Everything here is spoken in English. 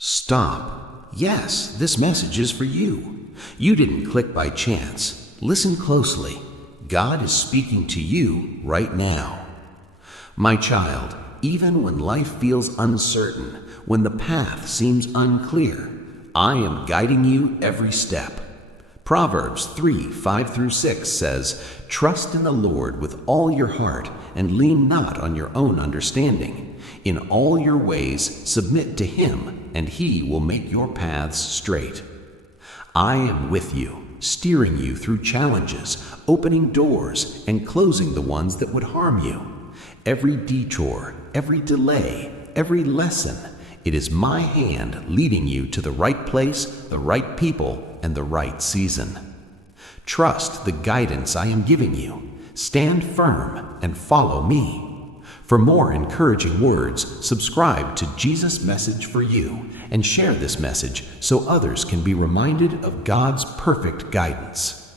Stop. Yes, this message is for you. You didn't click by chance. Listen closely. God is speaking to you right now. My child, even when life feels uncertain, when the path seems unclear, I am guiding you every step. Proverbs 3:5-6 says, "Trust in the Lord with all your heart and lean not on your own understanding. In all your ways submit to Him, and He will make your paths straight." I am with you, steering you through challenges, opening doors, and closing the ones that would harm you. Every detour, every delay, every lesson, it is my hand leading you to the right place, the right people, and the right season. Trust the guidance I am giving you. Stand firm and follow me. For more encouraging words, subscribe to Jesus' Message for You and share this message so others can be reminded of God's perfect guidance.